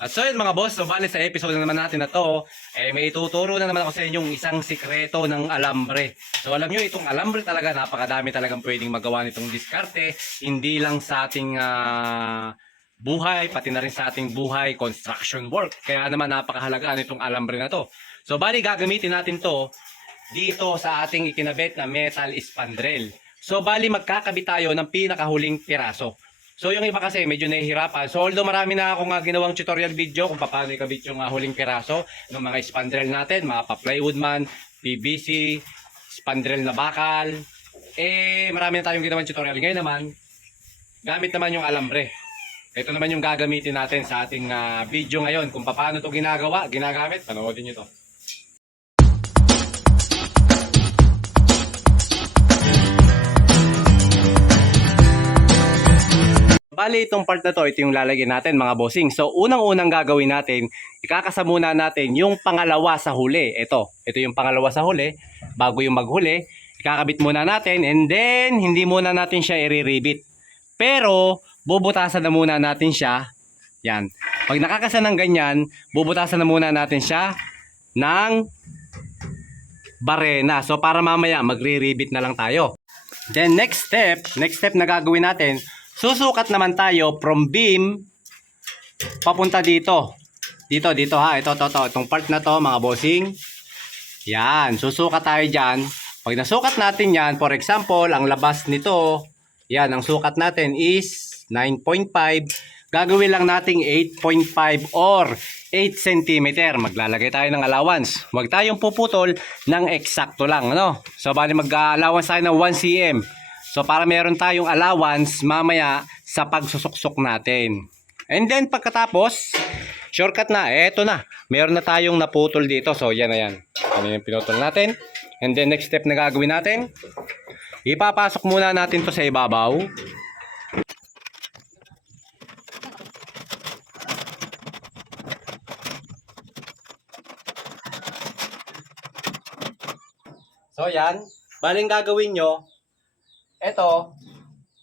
At so yun mga boss, so bali sa episode na naman natin na to, eh, may ituturo na naman ako sa inyong isang sikreto ng alambre. So alam nyo, itong alambre talaga, napakadami talagang pwedeng magawa nitong diskarte. Hindi lang sa ating ah, buhay, pati na rin sa ating buhay construction work. Kaya naman napakahalaga nitong alambre na to. So bali gagamitin natin to dito sa ating ikinabit na metal spandrel. So bali magkakabit tayo ng pinakahuling piraso. So yung iba kasi medyo nahihirapan. So although marami na akong uh, ginawang tutorial video kung paano ikabit yung uh, huling piraso ng mga spandrel natin, mga pa-plywood man, PVC, spandrel na bakal. Eh marami na tayong ginawang tutorial. Ngayon naman, gamit naman yung alambre. Ito naman yung gagamitin natin sa ating uh, video ngayon. Kung paano to ginagawa, ginagamit, panoodin nyo to. Bali, itong part na to, ito yung lalagyan natin mga bossing. So, unang-unang gagawin natin, ikakasa muna natin yung pangalawa sa huli. Ito, ito yung pangalawa sa huli. Bago yung maghuli, ikakabit muna natin and then, hindi muna natin siya i-rebit. Pero, bubutasan na muna natin siya. Yan. Pag nakakasa ng ganyan, bubutasan na muna natin siya ng barena. So, para mamaya, magre-rebit na lang tayo. Then, next step, next step na gagawin natin, Susukat naman tayo from beam papunta dito. Dito, dito ha. Ito, ito, ito. Itong part na to, mga bossing. Yan. Susukat tayo dyan. Pag nasukat natin yan, for example, ang labas nito, yan, ang sukat natin is 9.5. Gagawin lang nating 8.5 or 8 cm. Maglalagay tayo ng allowance. Huwag tayong puputol ng eksakto lang. Ano? So, bali mag-allowance tayo ng 1 cm. So para meron tayong allowance mamaya sa pagsusuksok natin. And then pagkatapos, shortcut na, eto na. Meron na tayong naputol dito. So yan na yan. Ano yung pinutol natin. And then next step na gagawin natin, ipapasok muna natin to sa ibabaw. So yan, baling gagawin nyo, eto,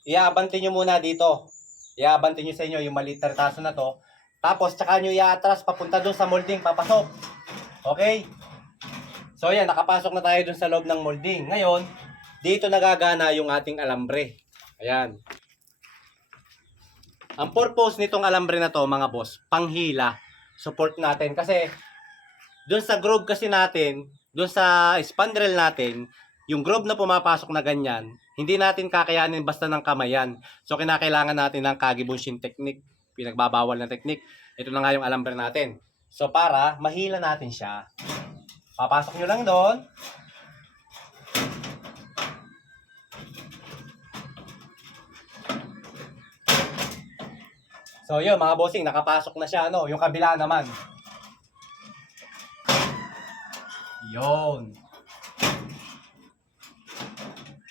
iaabante nyo muna dito. Iaabante nyo sa inyo yung maliit na retaso na to. Tapos, tsaka nyo iaatras papunta dun sa molding, papasok. Okay? So, yan, nakapasok na tayo dun sa loob ng molding. Ngayon, dito nagagana yung ating alambre. Ayan. Ang purpose nitong alambre na to, mga boss, panghila. Support natin. Kasi, dun sa groove kasi natin, dun sa spandrel natin, yung groove na pumapasok na ganyan, hindi natin kakayanin basta ng kamayan. So, kinakailangan natin ng kagibunshin technique, pinagbabawal na technique. Ito na nga yung alambre natin. So, para mahila natin siya, papasok nyo lang doon. So, yun, mga bossing, nakapasok na siya, ano, yung kabila naman. Yun.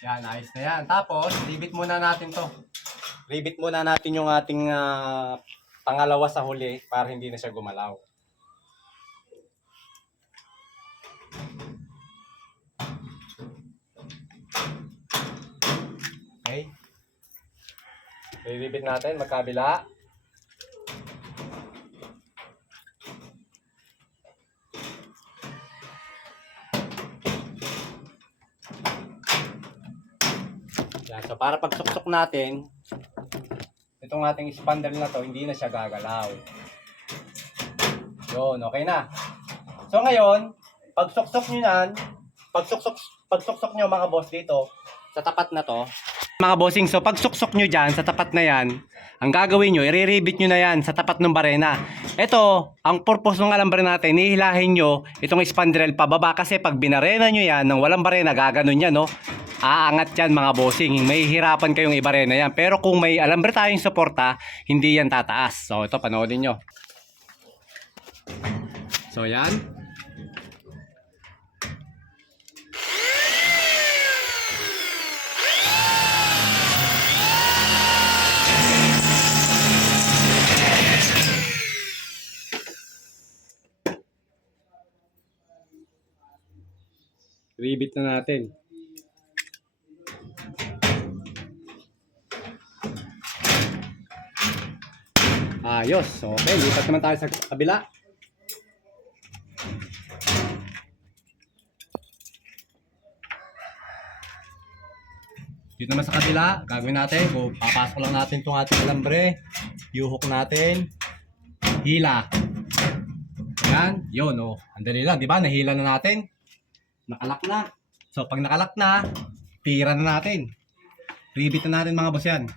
Yan, ayos na yan. Tapos, ribit muna natin to. Ribit muna natin yung ating ah, pangalawa sa huli para hindi na siya gumalaw. Okay. Ribit natin, magkabila. Yan, so para pagsuksok natin, itong ating spandrel na to, hindi na siya gagalaw. Yun, okay na. So ngayon, pagsuksok nyo yan, pagsuksok, pagsuksok nyo mga boss dito, sa tapat na to, mga bossing, so pagsuksok nyo dyan, sa tapat na yan, ang gagawin nyo, i-rebit nyo na yan sa tapat ng barena. Ito, ang purpose ng alambre natin, ihilahin nyo itong spandrel pababa kasi pag binarena nyo yan, ng walang barena, gaganon yan, no? Aangat yan mga bossing. May hirapan kayong ibarena yan. Pero kung may alambre tayong suporta, hindi yan tataas. So ito, panoodin nyo. So yan. Ribit na natin. Ayos. Okay, lipat naman tayo sa kabila. Dito naman sa kabila, gagawin natin, kung papasok lang natin itong ating alambre, yuhok natin, hila. Yan, yun, oh. Andali lang, di ba? Nahila na natin. Nakalak na. So, pag nakalak na, tira na natin. Rivet na natin mga boss yan.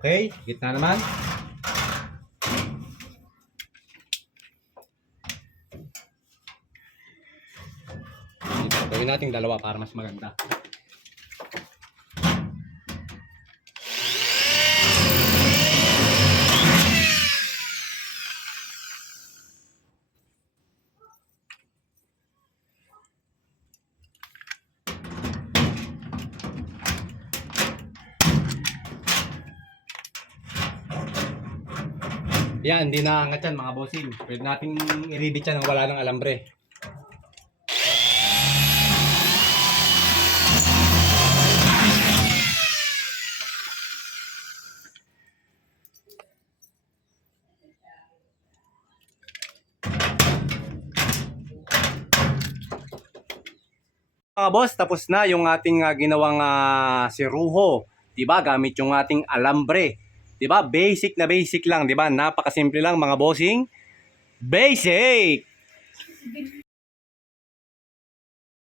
Okay, gitna naman. Dito, gawin natin dalawa para mas maganda. Yan, hindi na angat yan mga bossing. Pwede nating i-rivet yan ng wala ng alambre. Mga boss, tapos na yung ating ah, ginawang uh, siruho. 'Di ba? Gamit yung ating alambre. 'Di ba? Basic na basic lang, 'di ba? Napakasimple lang mga bossing. Basic.